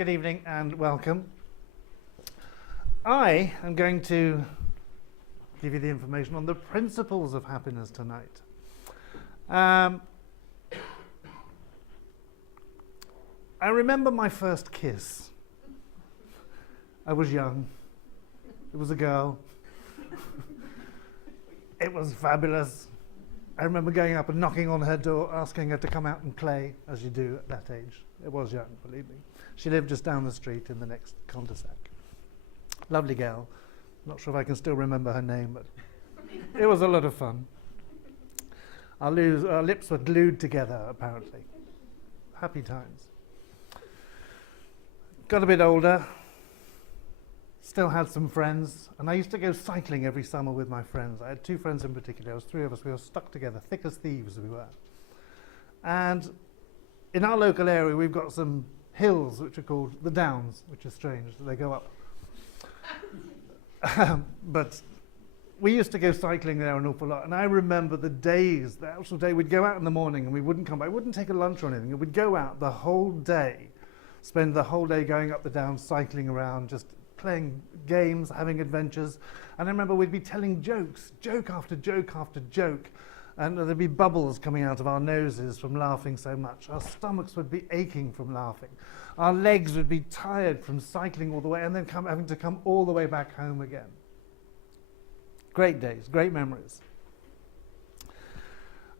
Good evening and welcome. I am going to give you the information on the principles of happiness tonight. I remember my first kiss. I was young. It was a girl. It was fabulous. I remember going up and knocking on her door, asking her to come out and play, as you do at that age. It was young, believe me. She lived just down the street in the next cul-de-sac. Lovely girl. Not sure if I can still remember her name, but it was a lot of fun. Our lips were glued together, apparently. Happy times. Got a bit older. Still had some friends, and I used to go cycling every summer with my friends. I had two friends in particular. There was three of us. We were stuck together, thick as thieves we were. And in our local area, we've got some hills which are called the Downs, which is strange that they go up. But we used to go cycling there an awful lot, and I remember the days, the actual day, we'd go out in the morning and we wouldn't come back. We wouldn't take a lunch or anything. We'd go out the whole day, spend the whole day going up the Downs, cycling around, just playing games, having adventures. And I remember we'd be telling jokes, joke after joke after joke, and there'd be bubbles coming out of our noses from laughing so much. Our stomachs would be aching from laughing. Our legs would be tired from cycling all the way and then having to come all the way back home again. Great days, great memories.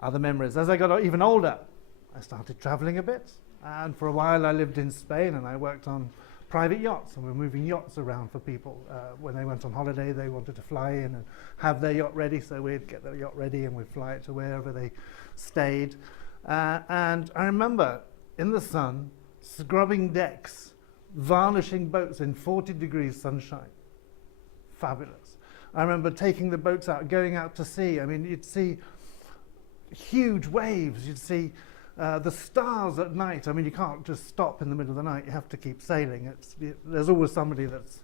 Other memories. As I got even older, I started traveling a bit. And for a while I lived in Spain and I worked on private yachts, and we're moving yachts around for people. When they went on holiday, they wanted to fly in and have their yacht ready, so we'd get their yacht ready and we'd fly it to wherever they stayed. And I remember in the sun, scrubbing decks, varnishing boats in 40 degrees sunshine. Fabulous. I remember taking the boats out, going out to sea. I mean, you'd see huge waves, you'd see the stars at night. I mean, you can't just stop in the middle of the night. You have to keep sailing. There's always somebody that's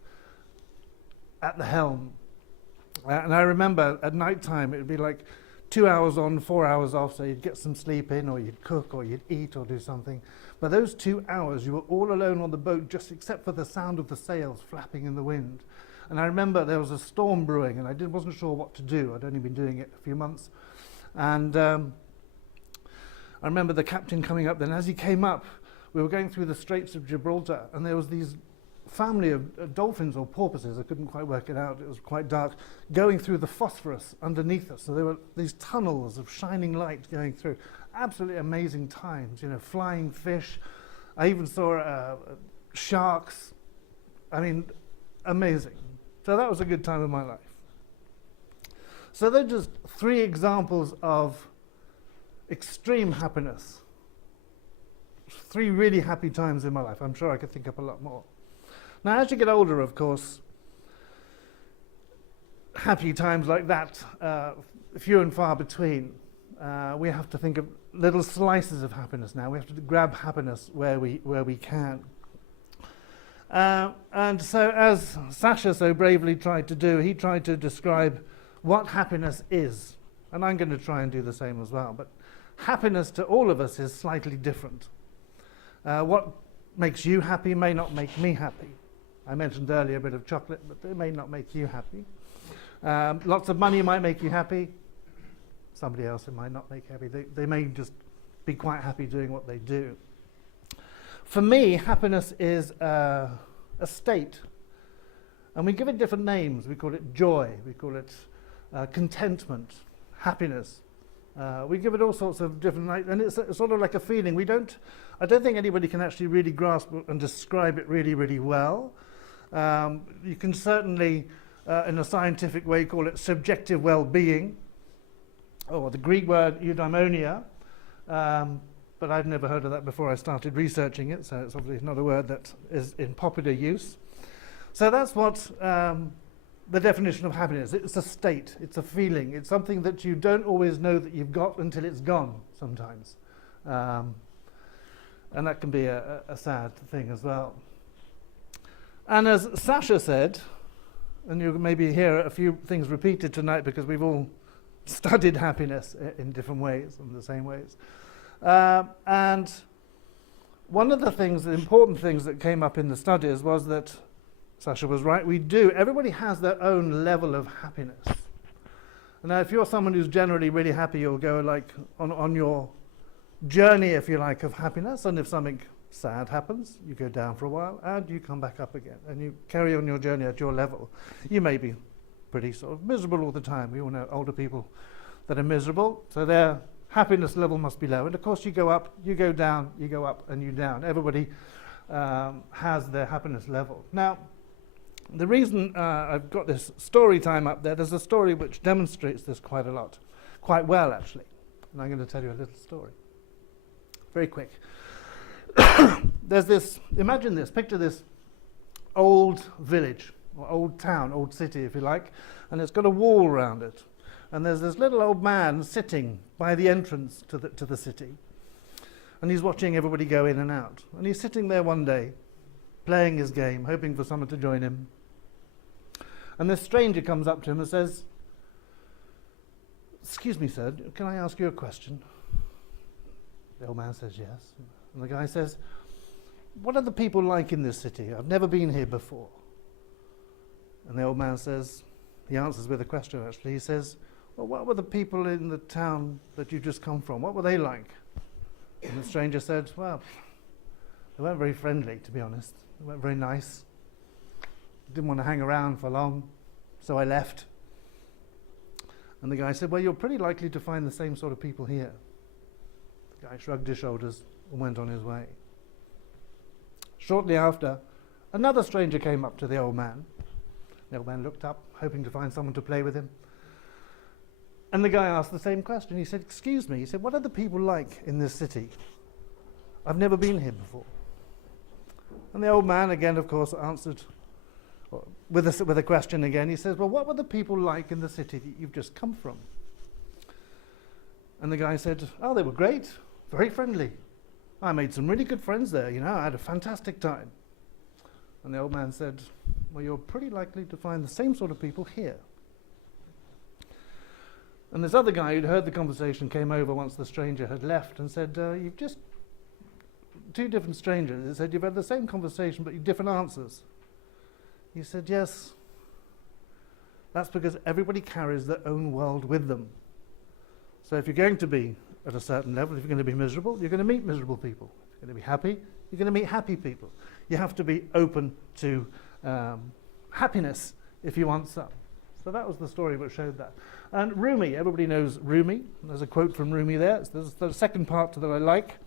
at the helm. And I remember at night time, it would be like 2 hours on, 4 hours off, so you'd get some sleep in, or you'd cook, or you'd eat, or do something. But those 2 hours, you were all alone on the boat, just except for the sound of the sails flapping in the wind. And I remember there was a storm brewing, and I wasn't sure what to do. I'd only been doing it a few months. And I remember the captain coming up then. As he came up, we were going through the Straits of Gibraltar, and there was these family of dolphins or porpoises, I couldn't quite work it out, it was quite dark, going through the phosphorus underneath us. So there were these tunnels of shining light going through. Absolutely amazing times, you know, flying fish. I even saw sharks. I mean, amazing. So that was a good time of my life. So they're just three examples of extreme happiness. Three really happy times in my life. I'm sure I could think up a lot more. Now, as you get older, of course, happy times like that, few and far between. We have to think of little slices of happiness now. We have to grab happiness where we can. And so, as Sasha so bravely tried to do, he tried to describe what happiness is. And I'm going to try and do the same as well. But happiness to all of us is slightly different. What makes you happy may not make me happy. I mentioned earlier a bit of chocolate, but it may not make you happy. Lots of money might make you happy. Somebody else it might not make happy. They may just be quite happy doing what they do. For me, happiness is a state. And we give it different names. We call it joy. We call it contentment, happiness. We give it all sorts of different names, and it's sort of like a feeling. I don't think anybody can actually really grasp and describe it really, really well. You can certainly, in a scientific way, call it subjective well-being, or the Greek word eudaimonia, but I'd never heard of that before I started researching it, so it's obviously not a word that is in popular use. So that's what the definition of happiness. It's a state, it's a feeling, it's something that you don't always know that you've got until it's gone sometimes. And that can be a sad thing as well. And as Sasha said, and you'll maybe hear a few things repeated tonight because we've all studied happiness in different ways, in the same ways. And one of the things, the important things that came up in the studies was that Sasha was right. Everybody has their own level of happiness. Now, if you're someone who's generally really happy, you'll go like on your journey, if you like, of happiness. And if something sad happens, you go down for a while and you come back up again and you carry on your journey at your level. You may be pretty sort of miserable all the time. We all know older people that are miserable, so their happiness level must be low. And of course, you go up, you go down, you go up and you down. Everybody has their happiness level. Now, the reason I've got this story time up there's a story which demonstrates this quite a lot, quite well actually. And I'm going to tell you a little story. Very quick. There's this, imagine this, picture this old village, or old town, old city if you like, and it's got a wall around it. And there's this little old man sitting by the entrance to the city. And he's watching everybody go in and out. And he's sitting there one day, playing his game, hoping for someone to join him. And this stranger comes up to him and says, "Excuse me, sir, can I ask you a question?" The old man says yes. And the guy says, "What are the people like in this city? I've never been here before." And the old man says, he answers with a question actually. He says, "Well, what were the people in the town that you just come from? What were they like?" And the stranger said, "Well, they weren't very friendly, to be honest. They weren't very nice. Didn't want to hang around for long, so I left." And the guy said, "Well, you're pretty likely to find the same sort of people here." The guy shrugged his shoulders and went on his way. Shortly after, another stranger came up to the old man. The old man looked up, hoping to find someone to play with him. And the guy asked the same question. He said, "Excuse me," he said, "what are the people like in this city? I've never been here before." And the old man again, of course, answered with a question again. He says, "Well, what were the people like in the city that you've just come from?" And the guy said, "Oh, they were great, very friendly. I made some really good friends there, I had a fantastic time." And the old man said, "Well, you're pretty likely to find the same sort of people here." And this other guy who'd heard the conversation came over once the stranger had left and said, "You've just..." Two different strangers. He said, "You've had the same conversation, but different answers." He said, "Yes, that's because everybody carries their own world with them. So if you're going to be at a certain level, if you're going to be miserable, you're going to meet miserable people. If you're going to be happy, you're going to meet happy people. You have to be open to happiness if you want some." So that was the story which showed that. And Rumi, everybody knows Rumi. There's a quote from Rumi there. There's the second part that I like.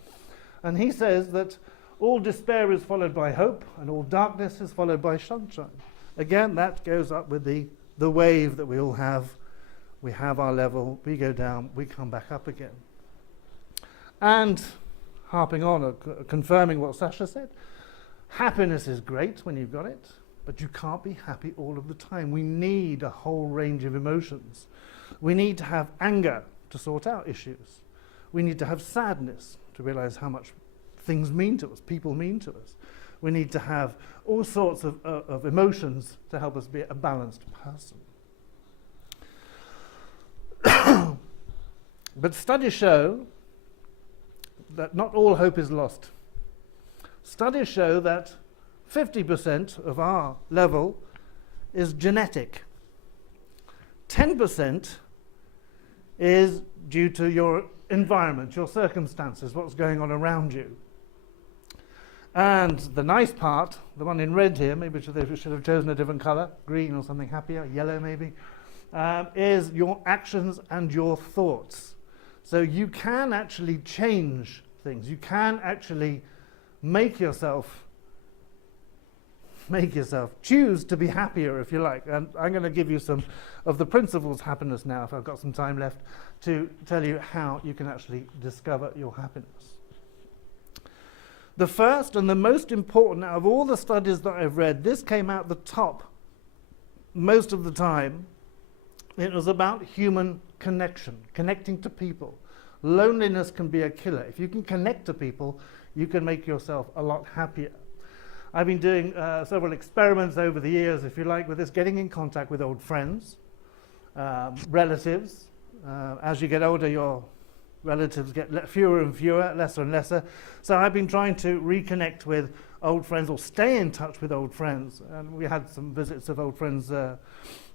And he says that all despair is followed by hope, and all darkness is followed by sunshine. Again, that goes up with the wave that we all have. We have our level, we go down, we come back up again. And harping on, or confirming what Sasha said, happiness is great when you've got it, but you can't be happy all of the time. We need a whole range of emotions. We need to have anger to sort out issues. We need to have sadness to realize how much things mean to us, people mean to us. We need to have all sorts of emotions to help us be a balanced person. But studies show that not all hope is lost. Studies show that 50% of our level is genetic. 10% is due to your environment, your circumstances, what's going on around you. And the nice part, the one in red here, maybe they should have chosen a different color, green or something happier, yellow maybe, is your actions and your thoughts. So you can actually change things. You can actually make yourself choose to be happier, if you like. And I'm going to give you some of the principles of happiness now, if I've got some time left, to tell you how you can actually discover your happiness. The first and the most important out of all the studies that I've read, this came out the top most of the time. It was about human connection, connecting to people. Loneliness can be a killer. If you can connect to people, you can make yourself a lot happier. I've been doing several experiments over the years, if you like, with this, getting in contact with old friends, relatives. As you get older, your relatives get fewer and fewer, lesser and lesser. So I've been trying to reconnect with old friends or stay in touch with old friends. And we had some visits of old friends in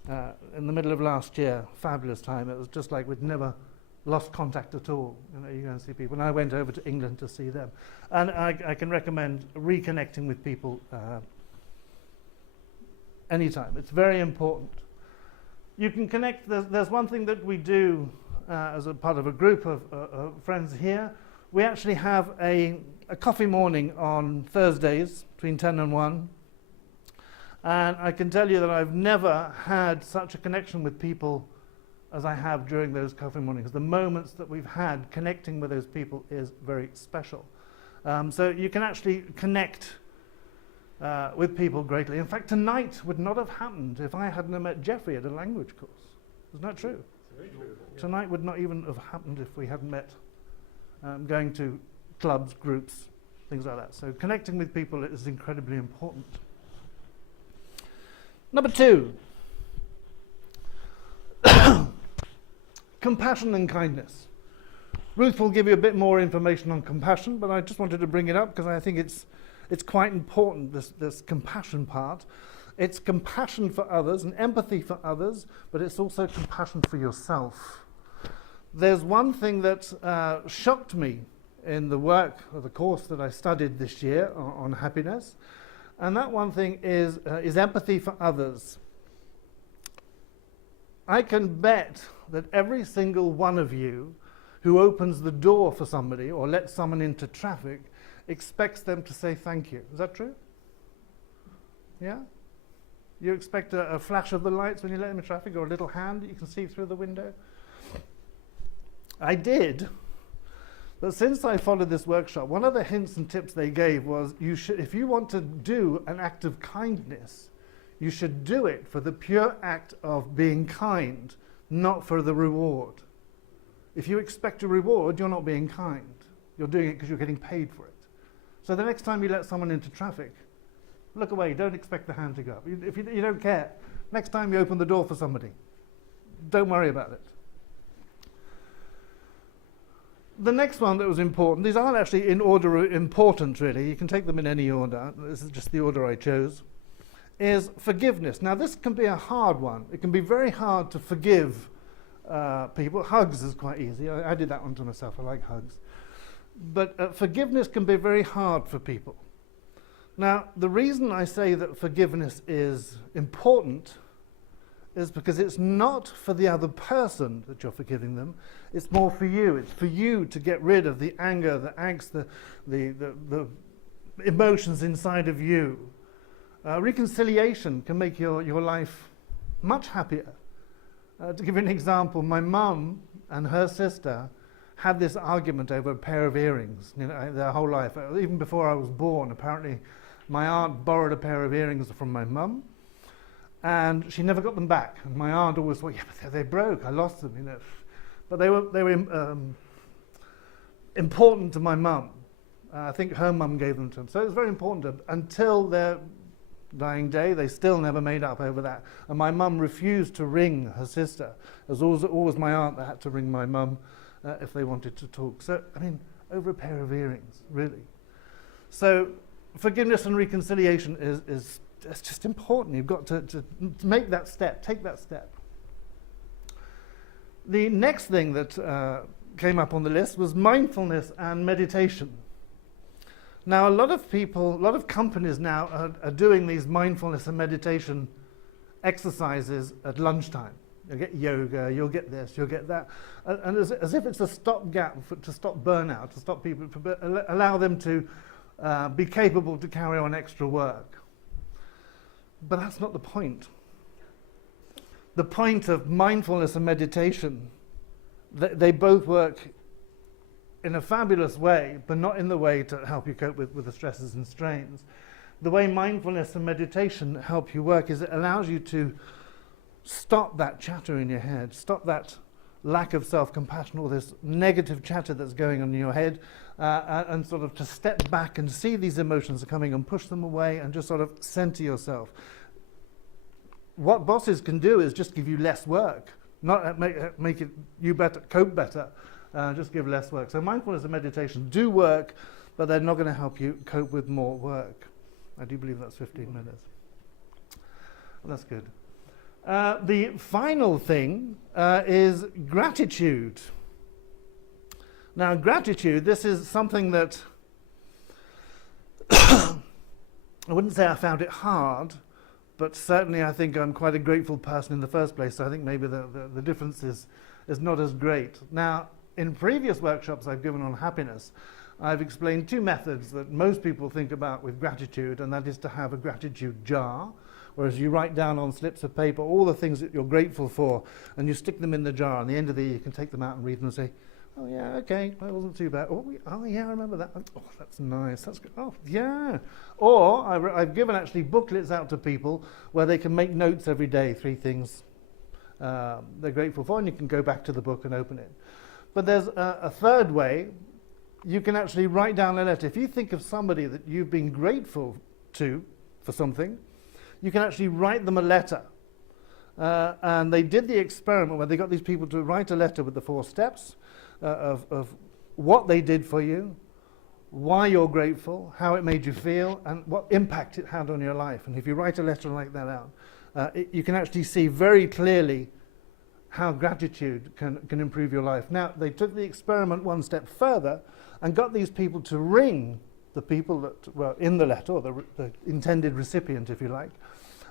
the middle of last year. Fabulous time. It was just like we'd never lost contact at all. You know, you go and see people. And I went over to England to see them. And I can recommend reconnecting with people anytime. It's very important. You can connect. There's one thing that we do as a part of a group of friends here. We actually have a coffee morning on Thursdays between 10 and 1. And I can tell you that I've never had such a connection with people as I have during those coffee mornings. The moments that we've had connecting with those people is very special. So you can actually connect with people greatly. In fact, tonight would not have happened if I hadn't met Jeffrey at a language course. Isn't that true? Very true. Tonight would not even have happened if we hadn't met, going to clubs, groups, things like that. So connecting with people is incredibly important. Number 2, compassion and kindness. Ruth will give you a bit more information on compassion, but I just wanted to bring it up because I think it's quite important, this compassion part. It's compassion for others and empathy for others, but it's also compassion for yourself. There's one thing that shocked me in the work or the course that I studied this year on happiness, and that one thing is empathy for others. I can bet that every single one of you who opens the door for somebody or lets someone into traffic expects them to say thank you. Is that true? Yeah? You expect a flash of the lights when you let them in traffic, or a little hand that you can see through the window? I did. But since I followed this workshop, one of the hints and tips they gave was, if you want to do an act of kindness, you should do it for the pure act of being kind, not for the reward. If you expect a reward, you're not being kind. You're doing it because you're getting paid for it. So the next time you let someone into traffic, look away. Don't expect the hand to go up. If you don't care, next time you open the door for somebody, don't worry about it. The next one that was important, these aren't actually in order important really, you can take them in any order, this is just the order I chose, is forgiveness. Now this can be a hard one. It can be very hard to forgive people. Hugs is quite easy. I did that one to myself. I like hugs. But forgiveness can be very hard for people. Now, the reason I say that forgiveness is important is because it's not for the other person that you're forgiving them. It's more for you. It's for you to get rid of the anger, the angst, the emotions inside of you. Reconciliation can make your life much happier. To give you an example, my mum and her sister had this argument over a pair of earrings, their whole life. Even before I was born, apparently my aunt borrowed a pair of earrings from my mum, and she never got them back. And my aunt always thought, yeah, but they broke, I lost them, But they were important to my mum. I think her mum gave them to them. So it was very important until their dying day. They still never made up over that. And my mum refused to ring her sister. It was always my aunt that had to ring my mum if they wanted to talk. So, over a pair of earrings, really. So forgiveness and reconciliation is just important. You've got to make that step, take that step. The next thing that came up on the list was mindfulness and meditation. Now, a lot of companies now are doing these mindfulness and meditation exercises at lunchtime. You'll get yoga, you'll get this, you'll get that. And as if it's a stopgap to stop burnout, to stop people, allow them to be capable to carry on extra work. But that's not the point. The point of mindfulness and meditation, they both work in a fabulous way, but not in the way to help you cope with the stresses and strains. The way mindfulness and meditation help you work is it allows you to stop that chatter in your head, stop that lack of self-compassion, or this negative chatter that's going on in your head, and sort of to step back and see these emotions are coming and push them away and just sort of center yourself. What bosses can do is just give you less work, not make it you better, cope better, just give less work. So mindfulness and meditation do work, but they're not going to help you cope with more work. I do believe that's 15 minutes. Well, that's good. The final thing is gratitude. Now, gratitude, this is something that I wouldn't say I found it hard, but certainly I think I'm quite a grateful person in the first place, so I think maybe the difference is not as great. Now, in previous workshops I've given on happiness, I've explained two methods that most people think about with gratitude, and that is to have a gratitude jar, whereas you write down on slips of paper all the things that you're grateful for, and you stick them in the jar, and at the end of the year you can take them out and read them and say, oh yeah, okay, that wasn't too bad. Oh yeah, I remember that. Oh, that's nice. That's good. Oh yeah. Or I've given actually booklets out to people where they can make notes every day, 3 things they're grateful for, and you can go back to the book and open it. But there's a third way. You can actually write down a letter. If you think of somebody that you've been grateful to for something, you can actually write them a letter. And they did the experiment where they got these people to write a letter with the 4 steps. Of what they did for you, why you're grateful, how it made you feel, and what impact it had on your life. And if you write a letter like that out, you can actually see very clearly how gratitude can improve your life. Now, they took the experiment one step further and got these people to ring the people that were in the letter, or the intended recipient, if you like,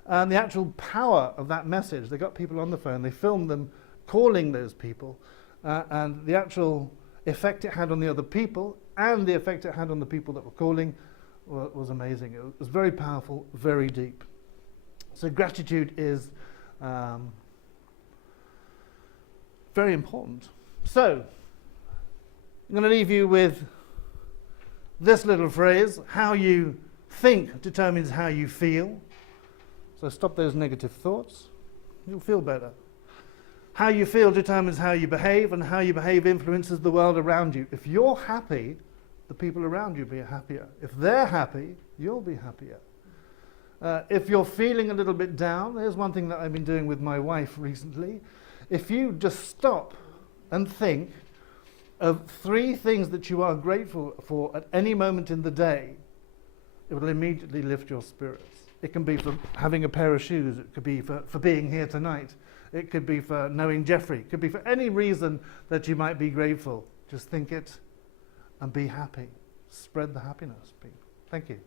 and the actual power of that message. They got people on the phone, they filmed them calling those people, and the actual effect it had on the other people and the effect it had on the people that were calling was amazing. It was very powerful, very deep. So gratitude is very important. So I'm going to leave you with this little phrase: how you think determines how you feel. So stop those negative thoughts. You'll feel better. How you feel determines how you behave, and how you behave influences the world around you. If you're happy, the people around you will be happier. If they're happy, you'll be happier. If you're feeling a little bit down, there's one thing that I've been doing with my wife recently. If you just stop and think of 3 things that you are grateful for at any moment in the day, it will immediately lift your spirits. It can be for having a pair of shoes. It could be for being here tonight. It could be for knowing Jeffrey. It could be for any reason that you might be grateful. Just think it and be happy. Spread the happiness, people. Thank you.